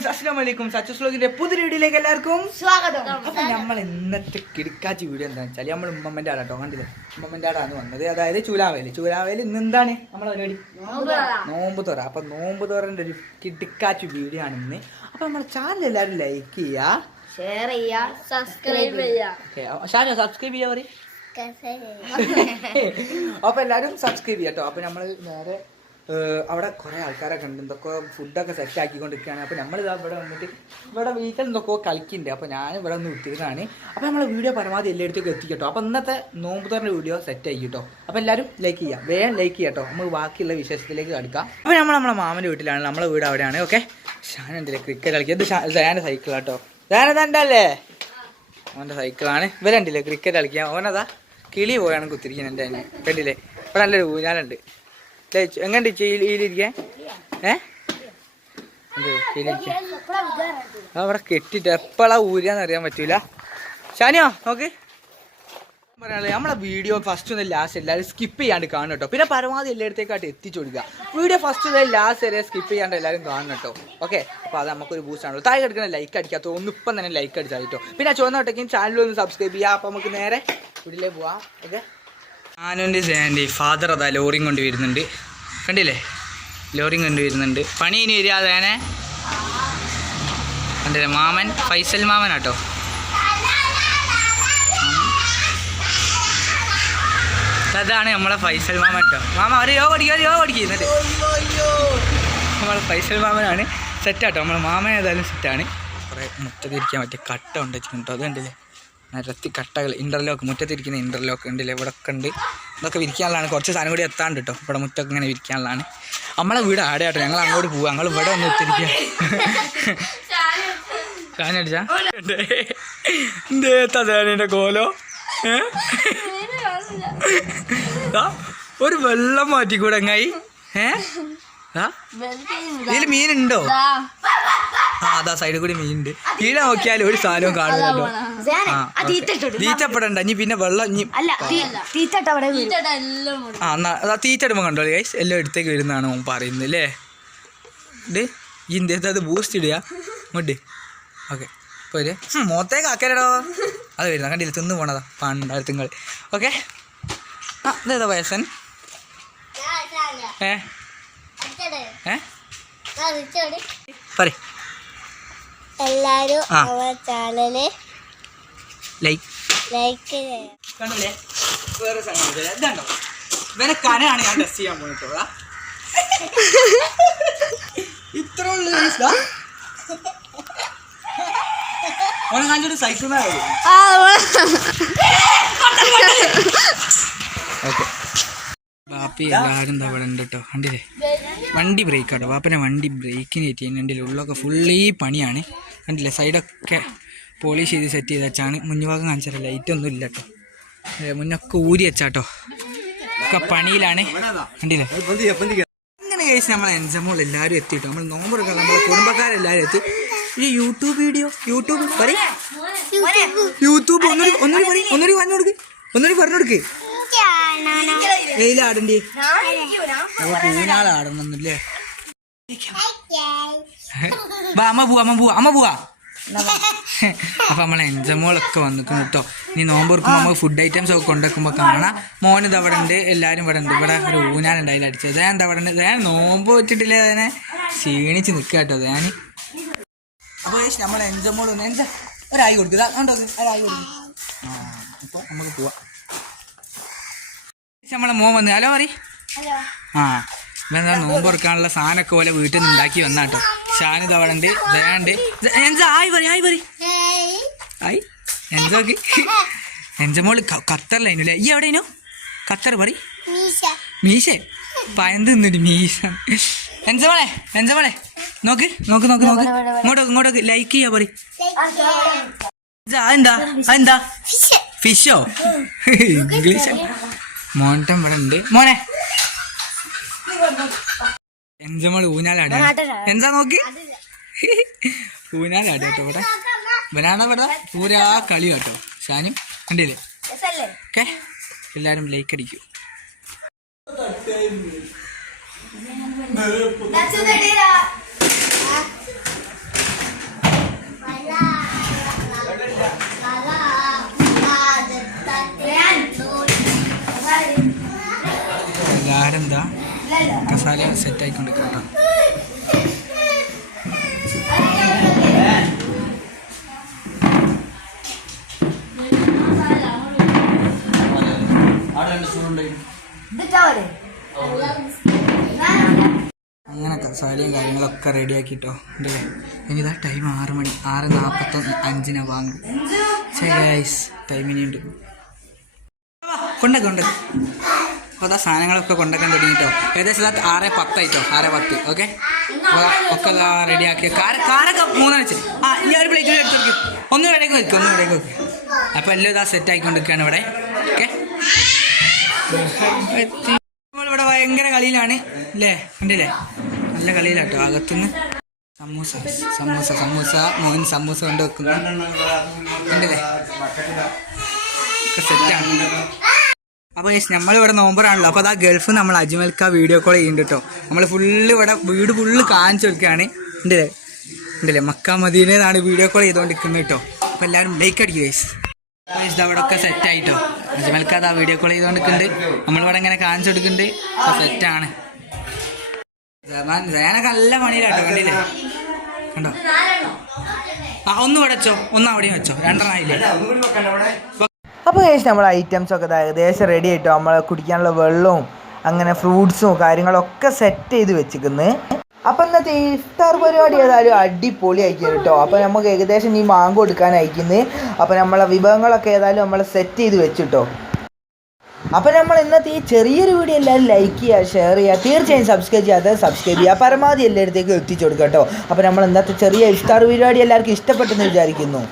Friends അസ്സാം വലൈക്കും സച്ചു സ്ലോഗിന്റെ പുതിയ വീഡിയോയിലേക്ക് എല്ലാവർക്കും സ്വാഗതം. അപ്പൊ നമ്മൾ ഇന്നത്തെ കിടക്കാച്ചി വീഡിയോ എന്താണെന്ന് വെച്ചാൽ നമ്മൾ ഉമ്മമ്മന്റെ ആടാട്ടോ കണ്ടില്ലേ? ഉമ്മമ്മന്റെ ആടാണ് വന്നത് അതായത് ചൂലാവേലി ചൂലാവേലി ഇന്ന് എന്താണ്? നമ്മളെ പരിപാടി? നോമ്പ് തുറ. അപ്പൊ നോമ്പ് തുറന്റെ ഒരു കിടക്കാച്ചി വീഡിയോ ആണ് ഇന്ന്. അപ്പൊ നമ്മുടെ ചാനൽ എല്ലാവരും ലൈക്ക് ചെയ്യാ. ഷെയർ ചെയ്യാ. സബ്സ്ക്രൈബ് ചെയ്യാ. ഷാനോ സബ്സ്ക്രൈബ് ചെയ്യാ പറയും? അപ്പൊ എല്ലാരും സബ്സ്ക്രൈബ് ചെയ്യാട്ടോ. അപ്പൊ നമ്മൾ നേരെ അവിടെ കുറെ ആൾക്കാരെ ഉണ്ട് എന്തൊക്കെ ഫുഡൊക്കെ സെറ്റ് ആക്കിക്കൊണ്ടിരിക്കുകയാണ്. അപ്പൊ നമ്മൾ ഇതാ ഇവിടെ വന്നിട്ട് ഇവിടെ വീട്ടിൽ എന്തൊക്കെയോ കളിക്കുന്നുണ്ട്. അപ്പൊ ഞാൻ ഇവിടെ ഒന്ന് വിട്ടിരുന്നതാണ് അപ്പൊ നമ്മളെ വീഡിയോ പരമാവധി എല്ലായിടത്തേക്കും എത്തിക്കട്ടോ. അപ്പൊ ഇന്നത്തെ നോമ്പ് വീഡിയോ സെറ്റ് ആയി കേട്ടോ. അപ്പൊ എല്ലാവരും ലൈക്ക് ചെയ്യാം വേഗം ലൈക്ക് ചെയ്യാട്ടോ നമുക്ക് ബാക്കിയുള്ള വിശേഷത്തിലേക്ക് കടക്കാം. അപ്പൊ നമ്മൾ നമ്മളെ മാമന്റെ വീട്ടിലാണ്. നമ്മളെ വീട് അവിടെയാണ്. ഓക്കെ ഷാൻ എന്തില്ലേ ക്രിക്കറ്റ് കളിക്കുക? ഇത് ഷാന്റെ സൈക്കിളാട്ടോ ഷാനതല്ലേ അവന്റെ സൈക്കിളാണ് ഇവരുണ്ടില്ലേ ക്രിക്കറ്റ് കളിക്കാൻ. അവനതാ കിളി പോയാണ് കുത്തിരിക്കുന്നത് എന്റെ കണ്ടില്ലേ? ഇപ്പൊ നല്ലൊരു ഊഞ്ഞാലുണ്ട്. എന്ത് കീഴിലിരിക്കാൻ അവിടെ കെട്ടിട്ട് എപ്പോഴാ ഊരാന്ന് അറിയാൻ പറ്റൂല. ഷാനിയോ നോക്ക്. പറയാനുള്ളത് നമ്മളെ വീഡിയോ ഫസ്റ്റ് മുതൽ ലാസ്റ്റ് എല്ലാവരും സ്കിപ്പ് ചെയ്യാണ്ട് കാണും കേട്ടോ പിന്നെ പരമാവധി എല്ലായിടത്തേക്കായിട്ട് എത്തിച്ചു കൊടുക്കുക. വീഡിയോ ഫസ്റ്റ് മുതൽ ലാസ്റ്റ് വരെ സ്കിപ്പ് ചെയ്യാണ്ട് എല്ലാവരും കാണും കേട്ടോ ഓക്കെ അപ്പോൾ അത് നമുക്കൊരു ബൂസ്റ്റ് ആണല്ലോ. താഴെ കിടക്കുന്ന ലൈക്ക് അടിക്കാത്ത ഒന്ന് ഇപ്പം തന്നെ ലൈക്ക് അടിച്ചാൽ കേട്ടോ പിന്നെ ചുവന്നോട്ടേക്കും ചാനൽ ഒന്ന് സബ്സ്ക്രൈബ് ചെയ്യുക. അപ്പോൾ നമുക്ക് നേരെ വീട്ടിലേക്ക് പോവാം. ഓക്കെ ആനുവിന്റെ ജയന്റെ ഫാദർ അതാ ലോറിയും കൊണ്ട് വരുന്നുണ്ട്. കണ്ടില്ലേ? ലോറിയും കൊണ്ട് വരുന്നുണ്ട്. പണി ഇനി വരികയാതെ കണ്ടില്ലേ? മാമൻ ഫൈസൽ മാമൻ ആട്ടോ. അതാണ് നമ്മളെ ഫൈസൽ മാമൻ കേട്ടോ മാമ ഒരു യോ പഠിക്കുക ഒരു യോ പഠിക്കുന്നുണ്ട് നമ്മളെ ഫൈസൽ മാമനാണ് സെറ്റാട്ടോ നമ്മളെ മാമൻ ഏതായാലും സെറ്റാണ് കുറേ മുറ്റത്തിരിക്കാൻ പറ്റിയ കട്ട ഉണ്ട് അതുണ്ടല്ലേ നിരത്തി കട്ടകൾ ഇന്റർലോക്ക് മുറ്റത്തിരിക്കുന്ന ഇന്റർലോക്ക് ഉണ്ടല്ലേ ഇവിടെ ഒക്കെ ഉണ്ട്. ഇതൊക്കെ വിരിക്കാനുള്ളതാണ്. കുറച്ച് സാധനം കൂടി എത്താണ്ട് കേട്ടോ ഇവിടെ മുറ്റൊക്കെ ഇങ്ങനെ വിരിക്കാനുള്ളതാണ്. നമ്മളെ വീട് ആടെ കേട്ടോ ഞങ്ങൾ അങ്ങോട്ട് പോവുക ഞങ്ങൾ ഇവിടെ ഒന്ന് എന്തേത്താ തേനയുടെ കോലോ? ഒരു വെള്ളം മാറ്റിക്കൂടെ അങ്ങായി ഏ? ഇതിൽ മീനുണ്ടോ? ആ അതാ സൈഡിൽ കൂടി മീനുണ്ട് കീഴെ നോക്കിയാൽ ഒരു സാധനവും കാണുന്നുണ്ടോ ആ തീറ്റപ്പെടണ്ട ഇനി പിന്നെ വെള്ളം ഇനി ആ. എന്നാ അതാ തീറ്റടുമ്പോൾ കണ്ടോ ഗൈസ് എല്ലാം എടുത്തേക്ക് വരുന്നതാണ് ഓൻ പറയുന്നത് അല്ലേ? ഇത് ഈ അത് ബൂസ്റ്റ് ഇടുക. ഇങ്ങോട്ട് ഓക്കെ. പോരെ മോത്തേക്ക് ആക്കരടോ അത് വരുന്ന കണ്ടില്ല? തിന്ന് പോണതാ. പണ്ടാരത്തുങ്ങൾ ഓക്കെ. ആ ഇതേതാ വയസ്സൻ? ഏ? ഏ? പറ എല്ലാരും ചാനൽ ലൈക്ക്. ലൈക്ക് കണ്ടില്ലേ വേറെ സംഗതി ഇതുണ്ടോ ഇവനെ കനയാണ് ഞാൻ ടെസ്റ്റ് ചെയ്യാൻ പോയിട്ടോ ഇത്ര ഉള്ളു ഓനെ സൈക്കിൾ ഓക്കെ. ബാപ്പി എല്ലാവരും എന്താ ഇവിടെ ഉണ്ട് കേട്ടോ. കണ്ടില്ലേ? വണ്ടി ബ്രേക്ക് ആട്ടോ. ബാപ്പനെ വണ്ടി ബ്രേക്കിന് കയറ്റി. എന്റെ ഉള്ളൊക്കെ ഫുള്ളി പണിയാണ്. കണ്ടില്ലേ? സൈഡൊക്കെ പോളിഷ് ചെയ്ത് സെറ്റ് ചെയ്ത് വെച്ചാണ്. മുൻഭാഗം കാണിച്ചാൽ ലൈറ്റ് ഒന്നും ഇല്ല കേട്ടോ മുന്നൊക്കെ ഊരി വെച്ചാട്ടോ. ഒക്കെ പണിയിലാണ്. കണ്ടില്ലേ? ഇങ്ങനെ കഴിച്ച് നമ്മൾ എൻജമോൾ എല്ലാവരും എത്തിട്ടോ നമ്മൾ നോമ്പെടുക്കാൻ നമ്മളെ കുടുംബക്കാരെല്ലാവരും എത്തി. ഈ യൂട്യൂബ് വീഡിയോ യൂട്യൂബ് പറ യൂട്യൂബ് ഒന്നൊരു ഒന്നൊരു പറ ഒന്നൊരു പറഞ്ഞു കൊടുക്ക്. ഒന്നൊരു പറഞ്ഞു കൊടുക്ക്. വെയിലാടണ്ടി ഊഞ്ഞാലാടണമെന്നില്ലേ വാ അമ്മ പോവാ അമ്മ പോവാ അമ്മ പോവാ. അപ്പൊ നമ്മളെ എൻജമോളൊക്കെ വന്നിക്കും കേട്ടോ ഇനി നോമ്പ് നമ്മൾ ഫുഡ് ഐറ്റംസ് ഒക്കെ കൊണ്ടുവെക്കുമ്പോ കാണാം. മോൻ ഇത് അവിടെ ഉണ്ട് എല്ലാരും ഇവിടെ ഉണ്ട്. ഇവിടെ ഒരു ഊഞ്ഞാൻ ഉണ്ടായില്ല അടിച്ചത്. ഞാൻ എന്താ അവിടെ ഉണ്ട്? ഞാൻ നോമ്പ് വെച്ചിട്ടില്ല അതിനെ ക്ഷീണിച്ച് നിൽക്കുക കേട്ടോ ഞാൻ അപ്പൊ നമ്മളെ എൻജമോൾ ഒന്ന് എൻജ ഒരായി കൊടുക്കുക ഒരായി ആ നമുക്ക് പോവാം. നമ്മളെ മോൻ വന്ന്. ഹലോ അറി ആ ഇതെന്താ നോമ്പ് തുറക്കാനുള്ള സാധനമൊക്കെ പോലെ വീട്ടിൽ നിന്ന് ഉണ്ടാക്കി വന്നാട്ടോ ഷാനിത് അവിടെ ഉണ്ട്. ദയാണ്ട് എൻജ ആയി പറ ആയി പറ ആയി. എൻജോക്ക് എൻജമോൾ ഖത്തറിലായില്ലേ ഈ എവിടെയിനോ ഖത്തർ പറ മീശേ. പയന്ത് നിന്നിട്ട് മീശ. എൻജമോളെ എൻജമോളെ നോക്ക് നോക്ക് നോക്ക് നോക്ക്. ഇങ്ങോട്ട് ഇങ്ങോട്ടോക്ക് ലൈക്ക് ചെയ്യാ പറ എന്താ എന്താ ഫിഷോ ഇംഗ്ലീഷ്. മോണ്ടം ഇവിടെ ഉണ്ട്. മോനെ എൻജമോൾ ഊഞ്ഞാലാണ് എന്താ നോക്കി? ഊഞ്ഞാലാണ് കേട്ടോ ഇവിടെ. ഇവനാണ് ഇവിടെ? പൂരാ കളി കേട്ടോ. ഷാനും കണ്ടില്ലേ? ഓക്കെ. എല്ലാരും ലൈക്ക് അടിക്കൂ. എല്ലാരെന്താ എന്താ? കസാല സെറ്റ് ആയിക്കൊണ്ട് കേട്ടോ അങ്ങനെ കസാലയും കാര്യങ്ങളൊക്കെ റെഡി ആക്കിട്ടോ അല്ലേ ഇനി ഇതാ ടൈം ആറ് മണി ആറ് നാൽപ്പത്തൊന്ന് അഞ്ചിനാ വാങ്ങും ശരി ടൈമിനുണ്ട് കൊണ്ടൊക്കെ ഉണ്ട് അപ്പോൾ അതാ സാധനങ്ങളൊക്കെ കൊണ്ടുവയ്ക്കാൻ തുടങ്ങിയിട്ടോ ഏകദേശം ഇതാ ആറ് പത്തായിട്ടോ ആറ് പത്ത് ഓക്കെ ഒക്കെ റെഡി ആക്കി. കാര കാരൊക്കെ മൂന്നാണ് വെച്ച്. ആ ഈ ഒരു പ്ലേറ്റിൽ എടുത്തെടുക്കും ഒന്ന് ഇടയ്ക്ക് വെക്കും ഒന്ന് ഇടയ്ക്ക് വെക്കും. അപ്പോൾ എല്ലാം ഇതാ സെറ്റ് ആയിക്കൊണ്ടിരിക്കുകയാണ് ഇവിടെ ഓക്കെ നമ്മളിവിടെ ഭയങ്കര കളിയിലാണ് അല്ലേ ഉണ്ടല്ലേ നല്ല കളിയിലാട്ടോ അകത്തുനിന്ന്. സമൂസ സമൂസ സമൂസ മോൻ സമൂസ കൊണ്ട് വെക്കുന്നു. ഉണ്ടല്ലേ ഒക്കെ സെറ്റാണ് അപ്പോൾ നമ്മളിവിടെ നോമ്പറാണല്ലോ അപ്പോൾ അതാ ഗൾഫ് നമ്മൾ അജ്മൽക്ക വീഡിയോ കോൾ ചെയ്യുന്നുണ്ട് കേട്ടോ നമ്മൾ ഫുള്ള് ഇവിടെ വീട് ഫുള്ള് കാണിച്ചു കൊടുക്കുകയാണ്. ഉണ്ടല്ലേ? ഉണ്ടല്ലേ? മക്ക മദീനാണ് വീഡിയോ കോൾ ചെയ്തുകൊണ്ടിരിക്കുന്നത് കേട്ടോ അപ്പോൾ എല്ലാവരും ലൈക്ക് അടിക്കും ഗൈസ് ഇത് അവിടെ ഒക്കെ സെറ്റ് ആയിട്ടോ അജ്മൽക്ക അതാ വീഡിയോ കോൾ ചെയ്തുകൊണ്ടിരിക്കുന്നുണ്ട് നമ്മളിവിടെ ഇങ്ങനെ കാണിച്ചു കൊടുക്കുന്നുണ്ട്. അപ്പോൾ സെറ്റാണ് ഞാനൊക്കെ നല്ല പണിയിലാട്ടോ കണ്ടില്ലേ? കണ്ടോ? ആ ഒന്ന് ഇവിടെ വെച്ചോ. ഒന്ന് അവിടെയും വെച്ചോ. രണ്ടെണ്ണം ആയില്ലേ? അപ്പോൾ കഴിച്ച് നമ്മൾ ഐറ്റംസ് ഒക്കെ ഏകദേശം റെഡി ആയിട്ടോ? നമ്മൾ കുടിക്കാനുള്ള വെള്ളവും അങ്ങനെ ഫ്രൂട്ട്സും കാര്യങ്ങളൊക്കെ സെറ്റ് ചെയ്ത് വെച്ചിരിക്കുന്നത് അപ്പം ഇന്നത്തെ ഇഫ്താർ പരിപാടി ഏതായാലും അടിപൊളി അയക്കും കേട്ടോ. അപ്പോൾ നമുക്ക് ഏകദേശം ഈ മാങ്കോ അയക്കുന്നത് അപ്പോൾ നമ്മളെ വിഭവങ്ങളൊക്കെ ഏതായാലും നമ്മൾ സെറ്റ് ചെയ്ത് വെച്ചിട്ടോ. അപ്പോൾ നമ്മൾ ഇന്നത്തെ ഈ ചെറിയൊരു വീഡിയോ എല്ലാവരും ലൈക്ക് ചെയ്യുക ഷെയർ ചെയ്യുക. തീർച്ചയായും സബ്സ്ക്രൈബ് ചെയ്യാതെ സബ്സ്ക്രൈബ് ചെയ്യുക. പരമാവധി എല്ലായിടത്തേക്കും എത്തിച്ചു കൊടുക്കുക കേട്ടോ. അപ്പോൾ നമ്മൾ ഇന്നത്തെ ചെറിയ ഇഫ്താർ പരിപാടി എല്ലാവർക്കും ഇഷ്ടപ്പെട്ടെന്ന് വിചാരിക്കുന്നു.